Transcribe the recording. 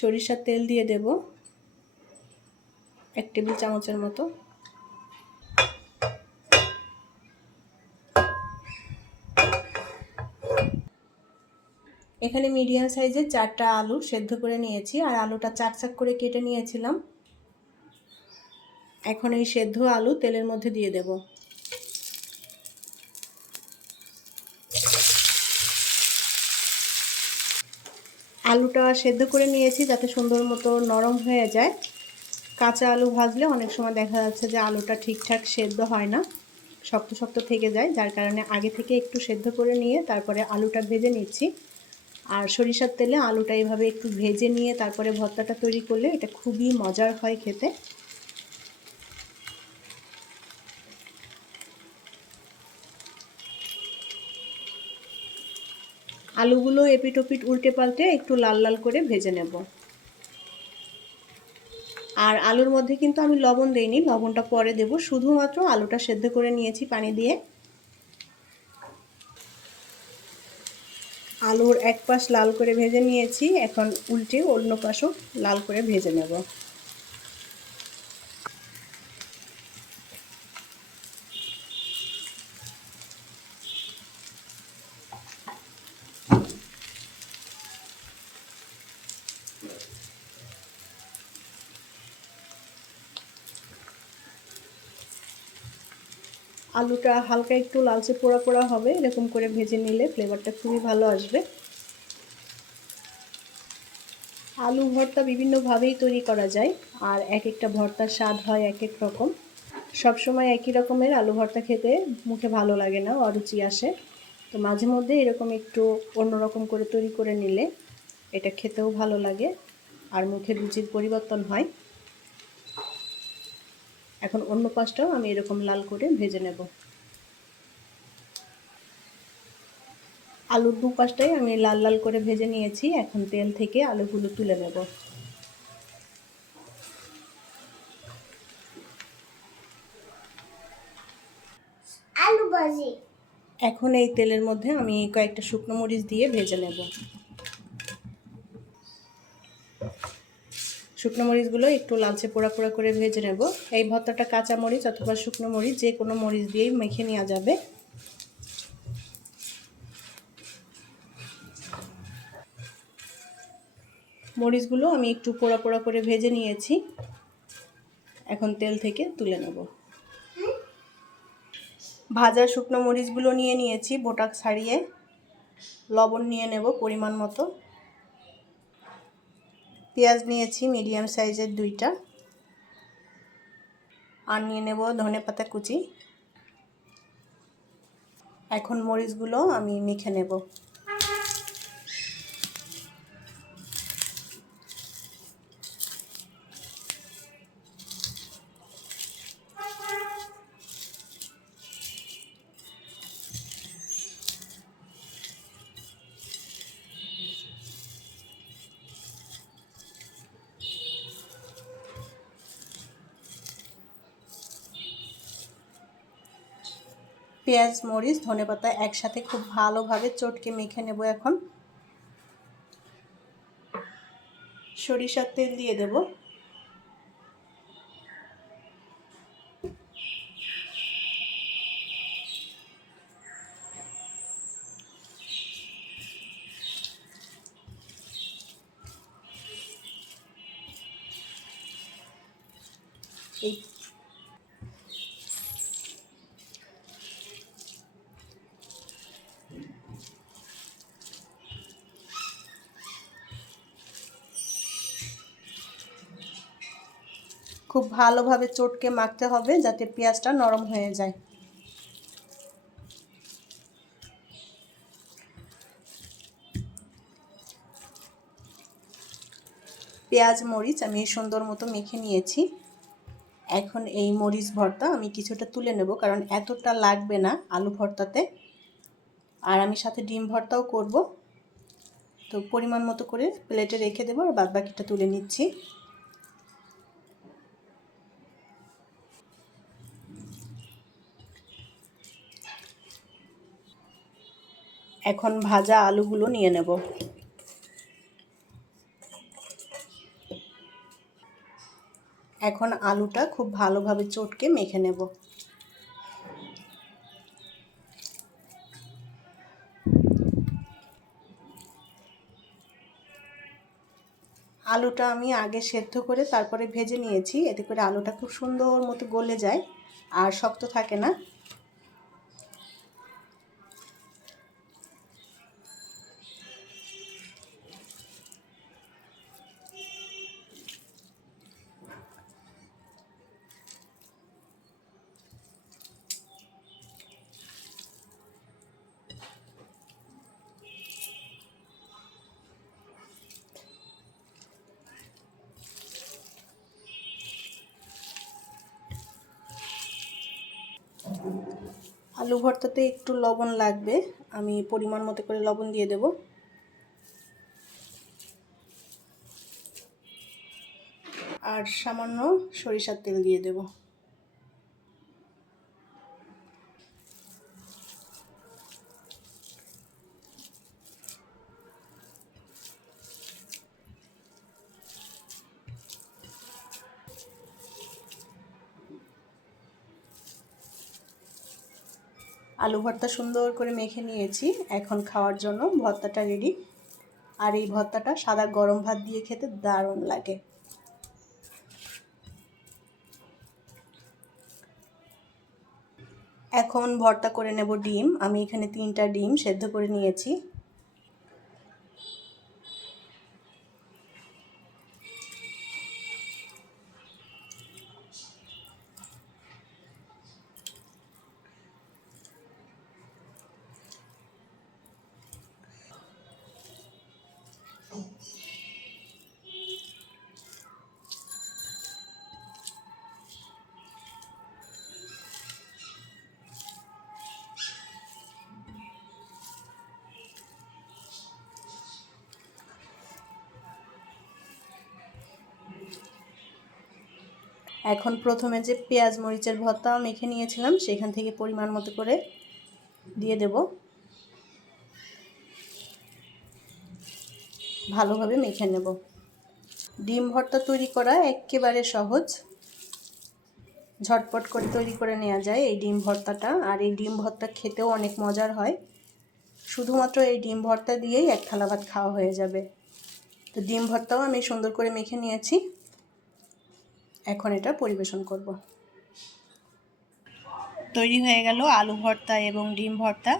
সরিষার তেল দিয়ে দেব। এক টেবিল চামচের মতো। এখানে মিডিয়াম সাইজের চারটা আলু সেদ্ধ করে নিয়েছি, আর আলুটা চাক চাক করে কেটে নিয়েছিলাম। এখন এই সেদ্ধ আলু তেলের মধ্যে দিয়ে দেব। আলুটা সেদ্ধ করে নিয়েছি যাতে সুন্দর মতো নরম হয়ে যায়। কাঁচা আলু ভাজলে অনেক সময় দেখা যাচ্ছে যে আলুটা ঠিকঠাক সেদ্ধ হয় না, শক্ত শক্ত থেকে যায়। যার কারণে আগে থেকে একটু সেদ্ধ করে নিয়ে তারপরে আলুটা ভেজে নিচ্ছি। আর সরিষার তেলে আলুটা এভাবে একটু ভেজে নিয়ে তারপরে ভর্তাটা তৈরি করলে এটা খুবই মজার হয় খেতে। আলুগুলো এপিট ওপিট উল্টে পাল্টে একটু লাল লাল করে ভেজে নেব। আর আলুর মধ্যে কিন্তু আমি লবণ দেইনি, লবণটা পরে দেব। শুধুমাত্র আলুটা সেদ্ধ করে নিয়েছি পানি দিয়ে। আলুর এক পাশ লাল করে ভেজে নিয়েছি, এখন উল্টে অন্য পাশও লাল করে ভেজে নেব। আলুটা হালকা একটু লালচে পোড়া পোড়া হবে, এরকম করে ভেজে নিলে ফ্লেভারটা খুবই ভালো আসবে। আলু ভর্তা বিভিন্নভাবেই তৈরি করা যায়, আর এক একটা ভর্তার স্বাদ হয় এক এক রকম। সবসময় একই রকমের আলু ভর্তা খেতে মুখে ভালো লাগে না, অরুচি আসে। তো মাঝে মধ্যে এরকম একটু অন্যরকম করে তৈরি করে নিলে এটা খেতেও ভালো লাগে, আর মুখের রুচির পরিবর্তন হয়। এখন অন্য পাশটাও আমি এরকম লাল করে ভেজে নেব। আলুর দু পাশটাই আমি লাল লাল করে ভেজে নিয়েছি এখন তেল থেকে আলুগুলো তুলে নেব। আলু ভাজি। এখন এই তেলের মধ্যে আমি কয়েকটা শুকনো মরিচ দিয়ে ভেজে নেব। শুকনো মরিচগুলো একটু লালচে পোড়া পোড়া করে ভেজে নেব। এই ভর্তাটা কাঁচা মরিচ অথবা শুকনো মরিচ, যে কোনো মরিচ দিয়েই মেখে নেওয়া যাবে। মরিচগুলো আমি একটু পোড়া পোড়া করে ভেজে নিয়েছি। এখন তেল থেকে তুলে নেব। ভাজা শুকনো মরিচগুলো নিয়ে নিয়েছি, বোটাক ছাড়িয়ে লবণ নিয়ে নেব পরিমাণ মতো। পেঁয়াজ নিয়েছি, মিডিয়াম সাইজের দুইটা। আর নিয়ে নেব ধনে পাতা কুচি। এখন মরিচগুলো আমি মেখে নেব। পেঁয়াজ, মরিচ ধনেপাতা একসাথে খুব ভালোভাবে চটকে মেখে নেব এখন। সরিষার তেল দিয়ে দেব। এই খুব ভালোভাবে চটকে মাখতে হবে যাতে পেঁয়াজটা নরম হয়ে যায়। পেঁয়াজ, মরিচ আমি সুন্দর মতো মেখে নিয়েছি। এখন এই মরিচ ভর্তা আমি কিছুটা তুলে নেব কারণ এতটা লাগবে না আলু ভর্তাতে। আর আমি সাথে ডিম ভর্তাও করব। তো পরিমাণ মতো করে প্লেটে রেখে দেবো আর বাদ বাকিটা তুলে নিচ্ছি। এখন ভাজা আলুগুলো নিয়ে নেব। এখন আলুটা খুব ভালোভাবে চটকে মেখে নেব। আলুটা আমি আগে সেদ্ধ করে তারপরে ভেজে নিয়েছি, এতে করে আলুটা খুব সুন্দর মতো গলে যায় আর শক্ত থাকে না। আলু ভর্তাতে একটু লবণ লাগবে। আমি পরিমাণ মতো করে লবণ দিয়ে দেব। আর সামান্য সরিষার তেল দিয়ে দেব। আলু ভর্তা সুন্দর করে মেখে নিয়েছি। এখন খাওয়ার জন্য ভর্তাটা রেডি আর এই ভর্তাটা সাদা গরম ভাত দিয়ে খেতে দারুণ লাগে। এখন ভর্তা করে নেব ডিম। আমি এখানে তিনটা ডিম সেদ্ধ করে নিয়েছি। এখন প্রথমে যে পেঁয়াজ মরিচের ভর্তা মেখে নিয়েছিলাম, সেখান থেকে পরিমাণ মতো করে দিয়ে দেব। ভালোভাবে মেখে নেব। ডিম ভর্তা তৈরি করা একেবারে সহজ। ঝটপট করে তৈরি করে নেওয়া যায় এই ডিম ভর্তাটা, আর এই ডিম ভর্তা খেতেও অনেক মজার হয়। শুধুমাত্র এই ডিম ভর্তা দিয়েই এক থালা ভাত খাওয়া হয়ে যাবে। তো ডিম ভর্তাও আমি সুন্দর করে মেখে নিয়েছি। এখন এটা পরিবেশন করব। তৈরি হয়ে গেল আলু ভর্তা এবং ডিম ভর্তা।